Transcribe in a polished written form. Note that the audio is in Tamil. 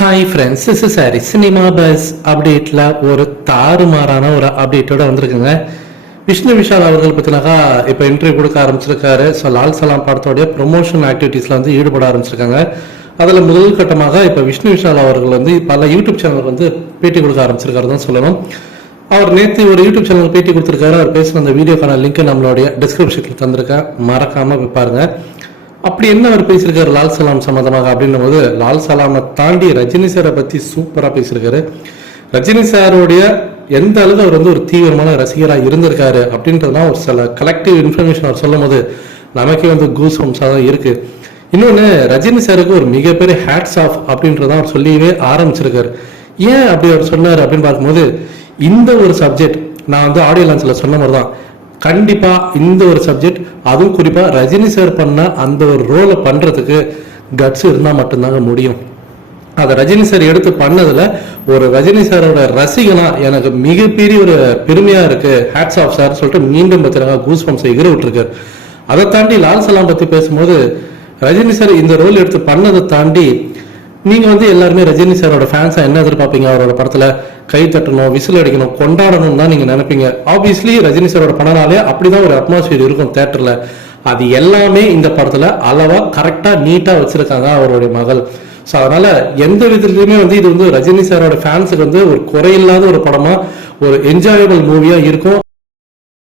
Hi friends, this is Harry. Cinema bus அப்டேட்டில் ஒரு தாறுமாறான ஒரு அப்டேட்டோட வந்திருக்குங்க. விஷ்ணு விஷால் அவர்கள் பற்றினாக்கா இப்போ இன்டர்வியூ கொடுக்க ஆரம்பிச்சிருக்காரு. ஸோ லால் சலாம் படத்தோடைய ப்ரொமோஷன் ஆக்டிவிட்டீஸில் வந்து ஈடுபட ஆரம்பிச்சிருக்காங்க. அதில் முதல் கட்டமாக இப்போ விஷ்ணு விஷால் அவர்கள் வந்து பல யூடியூப் சேனலுக்கு வந்து பேட்டி கொடுக்க ஆரம்பிச்சிருக்காரு தான் சொல்லணும். அவர் நேற்று ஒரு யூடியூப் சேனல் பேட்டி கொடுத்துருக்காரு. அவர் பேசுகிற அந்த வீடியோக்கான லிங்க் நம்மளுடைய டிஸ்கிரிப்ஷனில் தந்திருக்கேன், மறக்காமல் பாருங்க. அப்படி என்ன அவர் பேசியிருக்காரு லால் சலாம் சம்மந்தமாக அப்படின்னும் போது, லால் சலாமை தாண்டி ரஜினி சாரை பற்றி சூப்பராக பேசியிருக்காரு. ரஜினி சாருடைய எந்த அளவுக்கு அவர் வந்து ஒரு தீவிரமான ரசிகராக இருந்திருக்காரு அப்படின்றதுலாம் ஒரு சில கலெக்டிவ் இன்ஃபர்மேஷன் அவர் சொல்லும் போது நமக்கே வந்து கூஸ் பம்ஸாக தான் இருக்கு. இன்னொன்று, ரஜினி சாருக்கு ஒரு மிகப்பெரிய ஹேட்ஸ் ஆஃப் அப்படின்றதான் அவர் சொல்லியே ஆரம்பிச்சிருக்காரு. ஏன் அப்படி அவர் சொன்னார் அப்படின்னு பார்க்கும்போது, இந்த ஒரு சப்ஜெக்ட் நான் வந்து ஆடியோ லான்ச்சில் சொன்ன மாதிரி தான், கண்டிப்பா இந்த ஒரு சப்ஜெக்ட், அதுவும் குறிப்பா ரஜினி சார் பண்ண அந்த ஒரு ரோலை பண்றதுக்கு கட்ஸ் இருந்தா மட்டும்தாங்க முடியும். அதை ரஜினி சார் எடுத்து பண்ணதுல ஒரு ரஜினி சாரோட ரசிகனா எனக்கு மிகப்பெரிய ஒரு பெருமையா இருக்கு. ஹேட்ஸ் ஆஃப் சார் சொல்லிட்டு மீண்டும் பத்திராக கூஸ் பம்ப்ஸ் எகிற விட்டுருக்காரு. அதை தாண்டி லால் சலாம் பத்தி பேசும்போது, ரஜினி சார் இந்த ரோல் எடுத்து பண்ணதை தாண்டி நீங்க வந்து எல்லாருமே ரஜினி சாரோட ஃபேன்ஸா என்ன எதிர்பார்ப்பீங்க? அவரோட படத்துல கை தட்டணும், விசில் அடிக்கணும், கொண்டாடணும் தான் நீங்க நினைப்பீங்க. ஆப்வியஸ்லி ரஜினி சாரோட படம்னாலே அப்படிதான் ஒரு அட்மாஸ்பியர் இருக்கும் தியேட்டர்ல. அது எல்லாமே இந்த படத்துல அளவா கரெக்டா நீட்டா வச்சிருக்காங்க அவருடைய மகள். ஸோ அதனால எந்த விதத்துலையுமே வந்து இது வந்து ரஜினி சாரோட ஃபேன்ஸுக்கு வந்து ஒரு குறையில்லாத ஒரு படமா, ஒரு என்ஜாயபிள் மூவியா இருக்கும்.